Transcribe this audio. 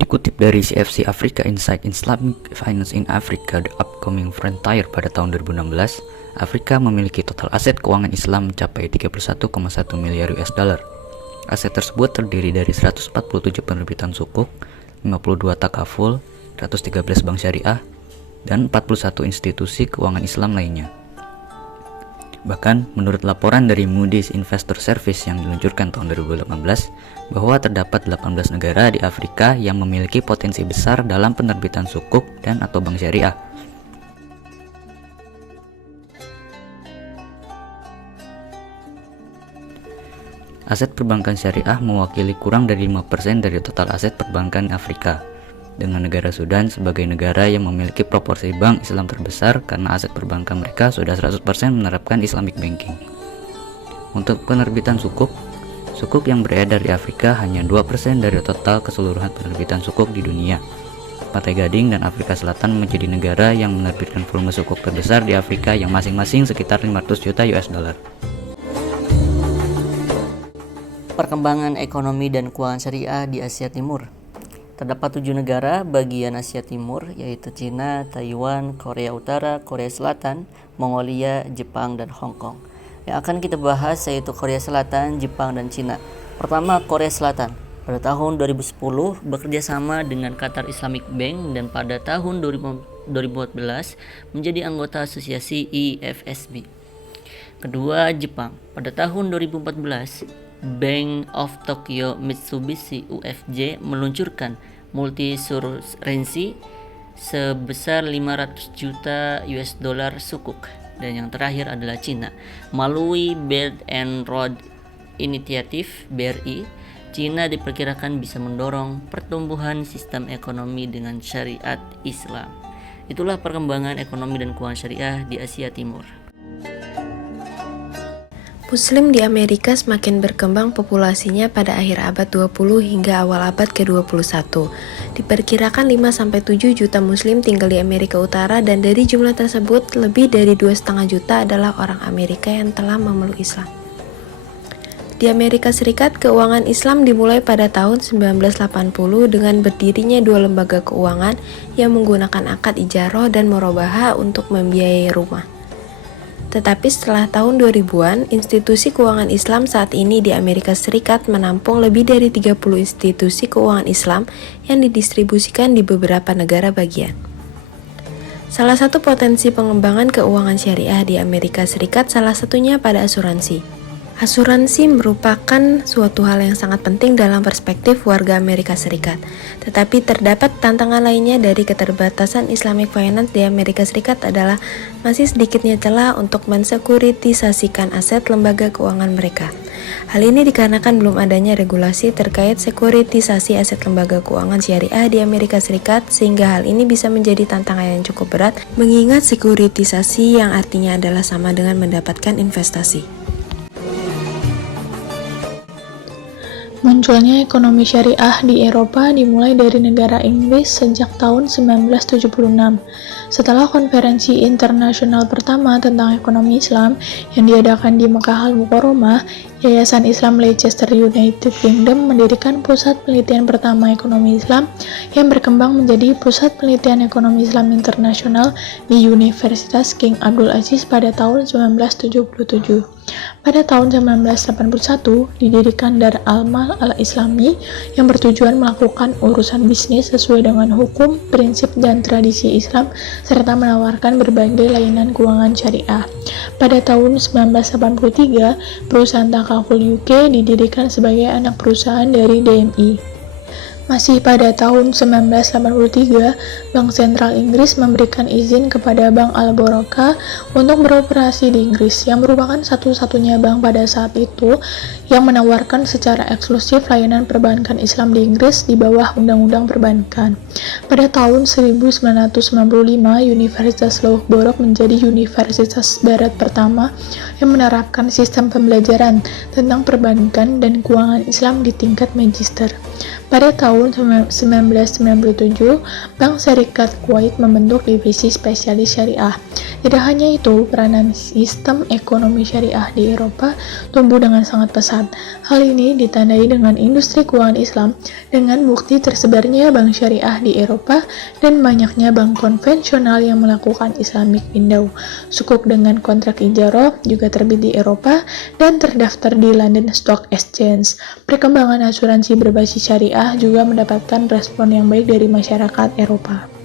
Dikutip dari CFC Africa Insight Islamic Finance in Africa The Upcoming Frontier pada tahun 2016, Afrika memiliki total aset keuangan Islam mencapai 31,1 miliar US dollar. Aset tersebut terdiri dari 147 penerbitan sukuk, 52 takaful, 113 bank syariah, dan 41 institusi keuangan Islam lainnya. Bahkan, menurut laporan dari Moody's Investor Service yang diluncurkan tahun 2018, bahwa terdapat 18 negara di Afrika yang memiliki potensi besar dalam penerbitan sukuk dan atau bank syariah. Aset perbankan syariah mewakili kurang dari 5% dari total aset perbankan Afrika, dengan negara Sudan sebagai negara yang memiliki proporsi bank Islam terbesar karena aset perbankan mereka sudah 100% menerapkan Islamic banking. Untuk penerbitan sukuk yang beredar di Afrika hanya 2% dari total keseluruhan penerbitan sukuk di dunia. Pantai Gading dan Afrika Selatan menjadi negara yang menerbitkan volume sukuk terbesar di Afrika yang masing-masing sekitar 500 juta US dollar. Perkembangan ekonomi dan keuangan syariah di Asia Timur. Terdapat 7 negara bagian Asia Timur, yaitu Cina, Taiwan, Korea Utara, Korea Selatan, Mongolia, Jepang, dan Hong Kong. Yang akan kita bahas yaitu Korea Selatan, Jepang, dan Cina. Pertama, Korea Selatan. Pada tahun 2010 bekerja sama dengan Qatar Islamic Bank dan pada tahun 2014 menjadi anggota asosiasi IFSB. Kedua, Jepang. Pada tahun 2014, Bank of Tokyo Mitsubishi UFJ meluncurkan multi-currency sebesar 500 juta US dollar sukuk. Dan yang terakhir adalah Cina. Melalui Belt and Road Initiative (BRI), Cina diperkirakan bisa mendorong pertumbuhan sistem ekonomi dengan syariat Islam. Itulah perkembangan ekonomi dan keuangan syariah di Asia Timur. Muslim di Amerika semakin berkembang populasinya pada akhir abad 20 hingga awal abad ke-21. Diperkirakan 5-7 juta Muslim tinggal di Amerika Utara dan dari jumlah tersebut lebih dari 2,5 juta adalah orang Amerika yang telah memeluk Islam. Di Amerika Serikat, keuangan Islam dimulai pada tahun 1980 dengan berdirinya 2 lembaga keuangan yang menggunakan akad ijaroh dan murabahah untuk membiayai rumah. Tetapi setelah tahun 2000-an, institusi keuangan Islam saat ini di Amerika Serikat menampung lebih dari 30 institusi keuangan Islam yang didistribusikan di beberapa negara bagian. Salah satu potensi pengembangan keuangan syariah di Amerika Serikat salah satunya pada asuransi. Asuransi merupakan suatu hal yang sangat penting dalam perspektif warga Amerika Serikat. Tetapi terdapat tantangan lainnya dari keterbatasan Islamic Finance di Amerika Serikat adalah masih sedikitnya celah untuk mensekuritisasikan aset lembaga keuangan mereka. Hal ini dikarenakan belum adanya regulasi terkait sekuritisasi aset lembaga keuangan syariah di Amerika Serikat, sehingga hal ini bisa menjadi tantangan yang cukup berat mengingat sekuritisasi yang artinya adalah sama dengan mendapatkan investasi. Munculnya ekonomi syariah di Eropa dimulai dari negara Inggris sejak tahun 1976. Setelah konferensi internasional pertama tentang ekonomi Islam yang diadakan di Mekah Al-Mukarramah, Yayasan Islam Leicester United Kingdom mendirikan pusat penelitian pertama ekonomi Islam yang berkembang menjadi Pusat Penelitian Ekonomi Islam Internasional di Universitas King Abdul Aziz pada tahun 1977. Pada tahun 1981, didirikan Dar al-Mal al-Islami yang bertujuan melakukan urusan bisnis sesuai dengan hukum, prinsip, dan tradisi Islam, serta menawarkan berbagai layanan keuangan syariah. Pada tahun 1983, perusahaan Takaful UK didirikan sebagai anak perusahaan dari DNI. Masih pada tahun 1983, Bank Sentral Inggris memberikan izin kepada Bank Al-Barakah untuk beroperasi di Inggris, yang merupakan satu-satunya bank pada saat itu yang menawarkan secara eksklusif layanan perbankan Islam di Inggris di bawah Undang-Undang Perbankan. Pada tahun 1995, Universitas Loughborough menjadi universitas barat pertama yang menerapkan sistem pembelajaran tentang perbankan dan keuangan Islam di tingkat magister. Pada tahun 1997, Bank Syarikat Kuwait membentuk divisi spesialis syariah. Tidak hanya itu, peranan sistem ekonomi syariah di Eropa tumbuh dengan sangat pesat. Hal ini ditandai dengan industri keuangan Islam dengan bukti tersebarnya bank syariah di Eropa dan banyaknya bank konvensional yang melakukan Islamic window. Sukuk dengan kontrak ijarah juga terbit di Eropa dan terdaftar di London Stock Exchange. Perkembangan asuransi berbasis syariah juga mendapatkan respon yang baik dari masyarakat Eropa.